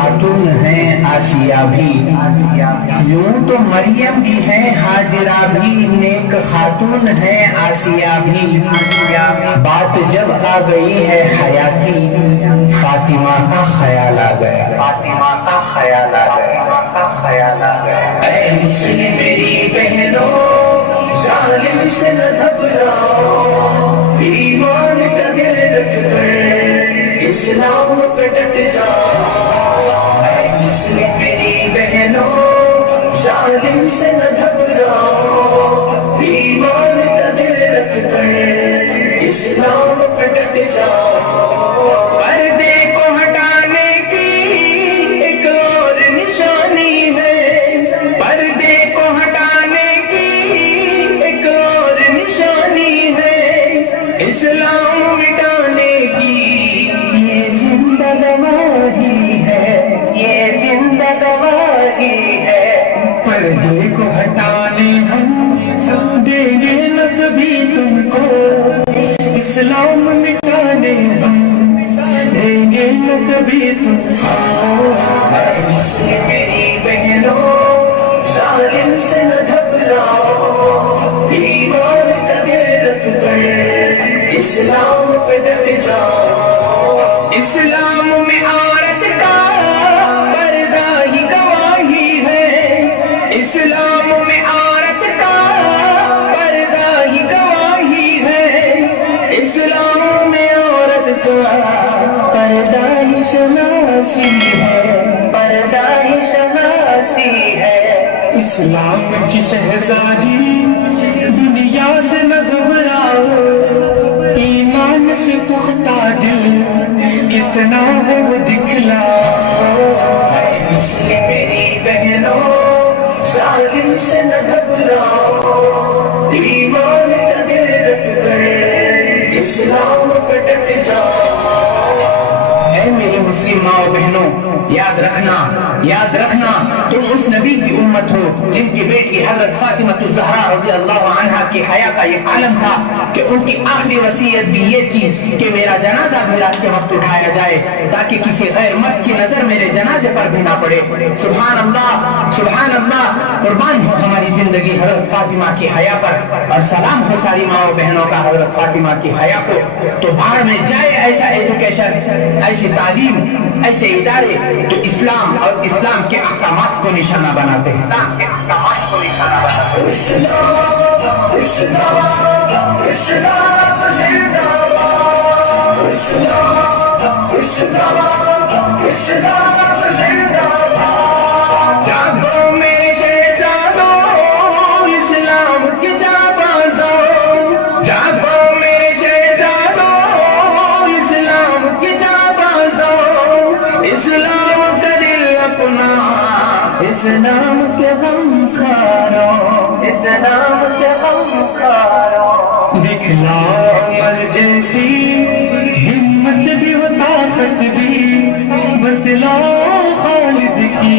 خاتون ہیں آسیہ بھی، یوں تو مریم بھی ہے ہاجرہ بھی، نیک خاتون ہے آسیہ بھی، بات جب آ گئی ہے حیا کی فاطمہ کا خیال آ گیا، فاطمہ کا خیال آ گیا، کا خیال آ گیا۔ اے مسلم میری بہنوں ظالم سے نہ گھبراؤ، ایمان کا دل رکھ کر اسلام پہ ڈٹ جاؤ۔ اے مسلم میری بہنوں ظالم سے نہ گھبراؤ، ایمان کا دل رکھ کر اسلام پہ ڈٹ جاؤ۔ پردے کو ہٹانے کی ایک اور نشانی ہے، پردے کو ہٹانے کی ایک اور نشانی ہے، اسلام مٹانے کی یہ زندہ گواہی ہے، یہ زندہ گواہی ہے۔ پردے کو ہٹانے ہم دیں گے نہ کبھی تم کو، اسلام مٹانے ہم دیں گے نہ کبھی تم کو۔ اے مسلم میری بہنوں ظالم سے نہ گھبراؤ، ایمان کا دل رکھ کر اسلام پہ ڈٹ جاؤ۔ اسلام میں عورت کا پردہ ہی گواہی ہے، اسلام میں عورت کا پردہ ہی گواہی ہے، اسلام میں عورت کا پردہ ہی شناسی ہے، پردہ ہی شناسی ہے۔ اسلام کی شہزادی دنیا سے نہ گھبراؤ، ایمان سے پختہ دل کتنا ہے وہ دکھلاؤ۔ اے مسلم میری بہنوں ظالم سے نہ گھبراؤ، ایمان کا دل رکھ کر اسلام پہ ڈٹ جاؤ۔ اے میری مسلم ماں و بہنوں یاد رکھنا، یاد رکھنا تم اس نبی کی امت ہو جن کی بیٹی حضرت فاطمہ الزہرا رضی اللہ عنہا کی حیا کا یہ عالم تھا کہ ان کی آخری وصیت بھی یہ تھی کہ میرا جنازہ بھی رات کے وقت اٹھایا جائے تاکہ کسی غیر مرد کی نظر میرے جنازے پر بھی نہ پڑے۔ سبحان اللہ، سبحان اللہ، قربان ہو ہماری زندگی حضرت فاطمہ کی حیا پر، اور سلام ہو ساری ماں و بہنوں کا حضرت فاطمہ کی حیا کو۔ تو بھاڑ میں جائے ایسا ایجوکیشن، ایسی تعلیم، ایسے ادارے جو اسلام اور اسلام کے احکامات کو نشانہ بناتے ہیں، اسلام کے احکامات کو نشانہ بناتے ہیں۔ اسلام اسلام اسلام زندہ باد، اسلام اسلام اسلام زندہ باد۔ جاگو میرے شہزادوں اسلام کی جانبازوں، جاگو میرے شہزادوں اسلام کی جانبازوں، اسلام کا دل اپنا اسلام کے غم خاروں، اسلام کے غم خاروں۔ دکھلاؤ عمر جیسی ہمت بھی و طاقت بھی، بتلاؤ خالد کی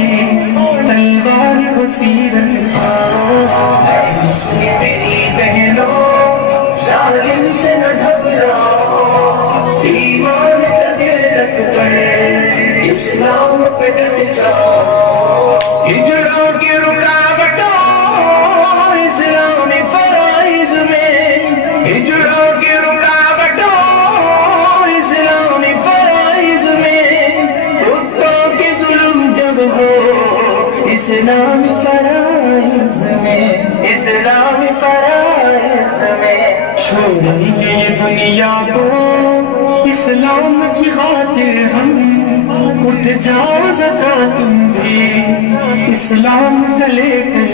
تلوار کو سیرت کھاؤ۔ اے مسلم میری بہنوں ظالم سے نہ گھبراؤ، ایمان کا دل رکھ کر اسلام پہ ڈٹ جاؤ۔ ہجروں کی رکاوٹوں اسلامی فرائض میں، ہجروں کی رکاوٹوں اسلامی فرائض میں، کتوں کی ظلم جب ہو اسلامی فرائض میں، اسلامی فرائض میں۔ چھوڑیں گے یہ دنیا کو اسلام کی خاطر ہم، اٹھ جاؤ ذرا تم بھی اسلام سے لے کر